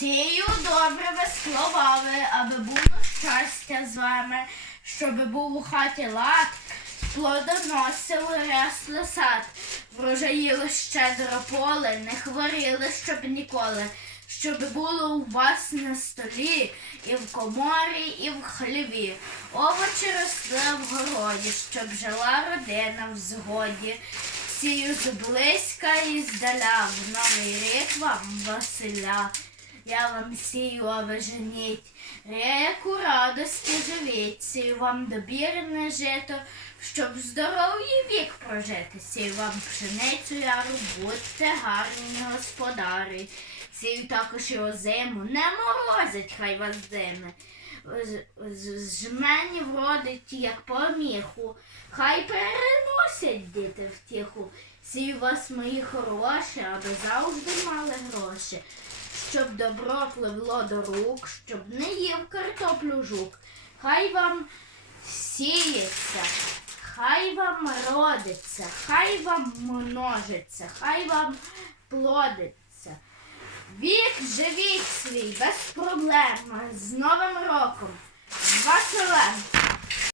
Сію добрими словами, аби було щастя з вами, щоби був у хаті лад, плодоносив ресли сад, врожаїло щедро поле, не хворіли, щоб ніколи, щоб було у вас на столі, і в коморі, і в хліві, овочі росли в городі, щоб жила родина в згоді. Сію зблизька і здаля, в новий рік вам Василя. Я вам сію, а ви женіть, реку радості живіть, сію вам добірне жито, щоб здоров'ї вік прожити, сію вам пшеницю яру, будьте гарні господарі, сію також і озиму, не морозить хай вас зими. Жмені вродить, як поміху, хай переносять діти втіху. Сію вас, мої хороші, аби завжди мали гроші, щоб добро пливло до рук, щоб не їв картоплю жук. Хай вам сіється, хай вам родиться, хай вам множиться, хай вам плодиться. Вік живіть свій без проблем з Новим роком, Василем.